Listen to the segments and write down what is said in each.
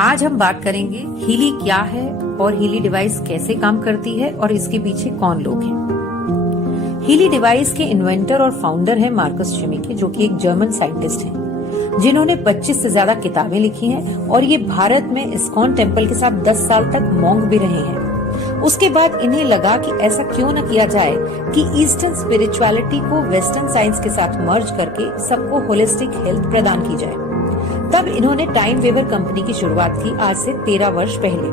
आज हम बात करेंगे हीली क्या है और हीली डिवाइस कैसे काम करती है और इसके पीछे कौन लोग हैं। हीली डिवाइस के इन्वेंटर और फाउंडर है मार्कस शिमिके, जो कि एक जर्मन साइंटिस्ट हैं, जिन्होंने 25 से ज्यादा किताबें लिखी हैं और ये भारत में इस्कॉन टेम्पल के साथ 10 साल तक मॉन्क भी रहे हैं। उसके बाद इन्हें लगा कि ऐसा क्यों न किया जाए कि ईस्टर्न स्पिरिचुअलिटी को वेस्टर्न साइंस के साथ मर्ज करके सबको होलिस्टिक हेल्थ प्रदान की जाए। तब इन्होंने टाइम वेवर कंपनी की शुरुआत की आज से 13 वर्ष पहले,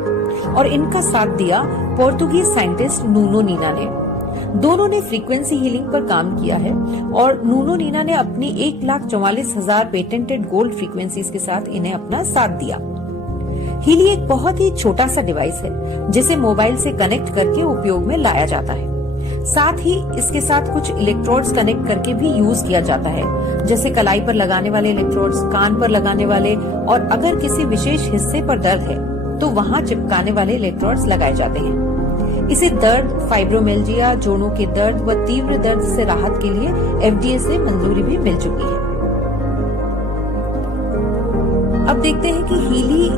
और इनका साथ दिया पोर्तुगीज साइंटिस्ट नूनो नीना ने। दोनों ने फ्रीक्वेंसी हीलिंग पर काम किया है और नूनो नीना ने अपनी 1,44,000 पेटेंटेड गोल्ड फ्रीक्वेंसीज के साथ इन्हें अपना साथ दिया। हीली एक बहुत ही छोटा सा डिवाइस है जिसे मोबाइल से कनेक्ट करके उपयोग में लाया जाता है। साथ ही इसके साथ कुछ इलेक्ट्रोड्स कनेक्ट करके भी यूज किया जाता है, जैसे कलाई पर लगाने वाले इलेक्ट्रोड्स, कान पर लगाने वाले, और अगर किसी विशेष हिस्से पर दर्द है तो वहां चिपकाने वाले इलेक्ट्रोड्स लगाए जाते हैं। इसे दर्द, फाइब्रोमिल्जिया, जोड़ों के दर्द व तीव्र दर्द से राहत के लिए FDA से मंजूरी भी मिल चुकी है। अब देखते हैं कि हीली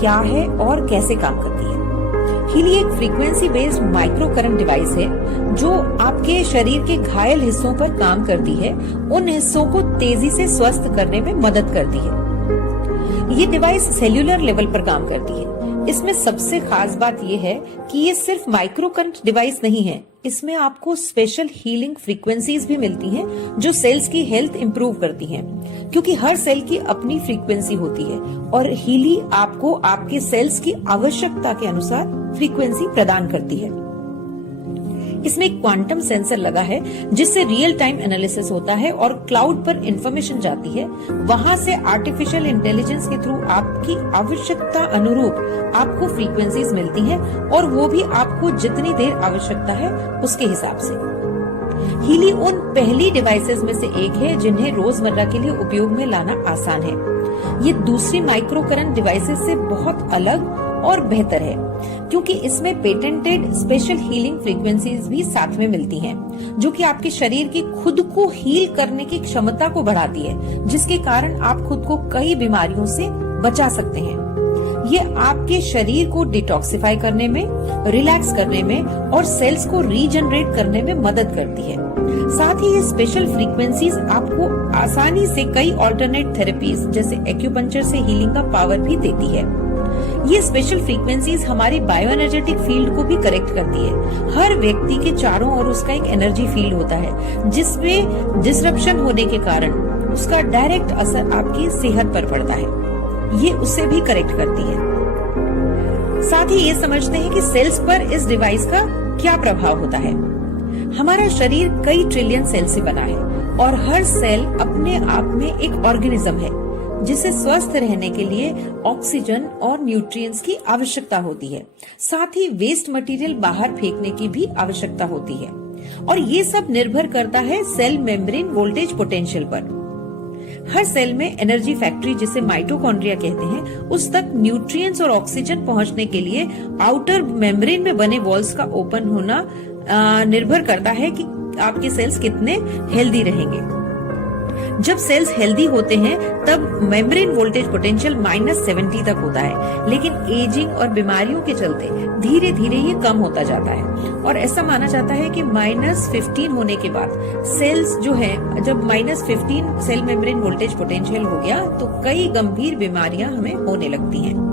क्या है और कैसे काम करती है। हीली एक frequency based micro current device है जो आपके शरीर के घायल हिस्सों पर काम करती है, उन हिस्सों को तेजी से स्वस्थ करने में मदद करती है। ये डिवाइस सेल्यूलर लेवल पर काम करती है। इसमें सबसे खास बात यह है कि ये सिर्फ माइक्रो करंट डिवाइस नहीं है, इसमें आपको स्पेशल हीलिंग फ्रीक्वेंसीज भी मिलती हैं जो सेल्स की हेल्थ इंप्रूव करती हैं, क्योंकि हर सेल की अपनी फ्रीक्वेंसी होती है और हीली आपको आपके सेल्स की आवश्यकता के अनुसार फ्रीक्वेंसी प्रदान करती है। इसमें एक क्वांटम सेंसर लगा है जिससे रियल टाइम एनालिसिस होता है और क्लाउड पर इंफॉर्मेशन जाती है। वहां से आर्टिफिशियल इंटेलिजेंस के थ्रू आपकी आवश्यकता अनुरूप आपको फ्रीक्वेंसीज मिलती हैं और वो भी आपको जितनी देर आवश्यकता है उसके हिसाब से। हीली उन पहली डिवाइसेस में से एक है जिन्हें रोजमर्रा के लिए उपयोग में लाना आसान है। ये दूसरी माइक्रो करंट डिवाइसेस से बहुत अलग और बेहतर है क्योंकि इसमें पेटेंटेड स्पेशल हीलिंग फ्रीक्वेंसीज भी साथ में मिलती हैं, जो कि आपके शरीर की खुद को हील करने की क्षमता को बढ़ाती है, जिसके कारण आप खुद को कई बीमारियों से बचा सकते हैं। ये आपके शरीर को डिटॉक्सिफाई करने में, रिलैक्स करने में और सेल्स को रीजनरेट करने में मदद करती है। साथ ही ये स्पेशल फ्रीक्वेंसीज आपको आसानी से कई ऑल्टरनेट थेरेपीज जैसे एक्यूपंक्चर से हीलिंग का पावर भी देती है। ये स्पेशल फ्रीक्वेंसीज हमारी बायो एनर्जेटिक फील्ड को भी करेक्ट करती है। हर व्यक्ति के चारों ओर उसका एक एनर्जी फील्ड होता है जिसमें डिसरप्शन होने के कारण उसका डायरेक्ट असर आपकी सेहत पर पड़ता है। ये उससे भी करेक्ट करती है। साथ ही ये समझते हैं कि सेल्स पर इस डिवाइस का क्या प्रभाव होता है। हमारा शरीर कई ट्रिलियन सेल से बना है और हर सेल अपने आप में एक ऑर्गेनिज्म है जिसे स्वस्थ रहने के लिए ऑक्सीजन और न्यूट्रिएंट्स की आवश्यकता होती है। साथ ही वेस्ट मटेरियल बाहर फेंकने की भी आवश्यकता होती है और ये सब निर्भर करता है सेल मेम्ब्रेन वोल्टेज पोटेंशियल पर। हर सेल में एनर्जी फैक्ट्री, जिसे माइटोकॉन्ड्रिया कहते हैं, उस तक न्यूट्रिएंट्स और ऑक्सीजन पहुंचने के लिए आउटर मेम्ब्रेन में बने वॉल्स का ओपन होना निर्भर करता है कि आपके सेल्स कितने हेल्दी रहेंगे। जब सेल्स हेल्दी होते हैं तब मेम्ब्रेन वोल्टेज पोटेंशियल -70 तक होता है, लेकिन एजिंग और बीमारियों के चलते धीरे धीरे ये कम होता जाता है और ऐसा माना जाता है कि -15 होने के बाद सेल्स जो है, जब -15 सेल मेम्ब्रेन वोल्टेज पोटेंशियल हो गया तो कई गंभीर बीमारियां हमें होने लगती हैं।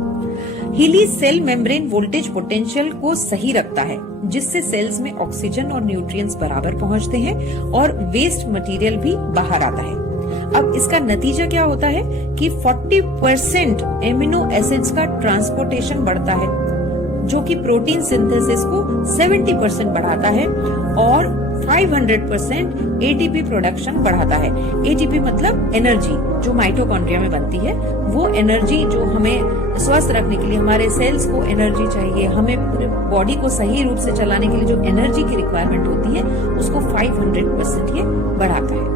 हीली सेल मेम्ब्रेन वोल्टेज पोटेंशियल को सही रखता है, जिससे सेल्स में ऑक्सीजन और न्यूट्रिएंट्स बराबर पहुंचते हैं और वेस्ट मटेरियल भी बाहर आता है। अब इसका नतीजा क्या होता है कि 40% एमिनो एसिड्स का ट्रांसपोर्टेशन बढ़ता है, जो कि प्रोटीन सिंथेसिस को 70% बढ़ाता है और 500% एटीपी प्रोडक्शन बढ़ाता है। एटीपी मतलब एनर्जी जो माइटोकॉन्ड्रिया में बनती है, वो एनर्जी जो हमें स्वस्थ रखने के लिए, हमारे सेल्स को एनर्जी चाहिए, हमें बॉडी को सही रूप से चलाने के लिए जो एनर्जी की रिक्वायरमेंट होती है उसको 500% ये बढ़ाता है।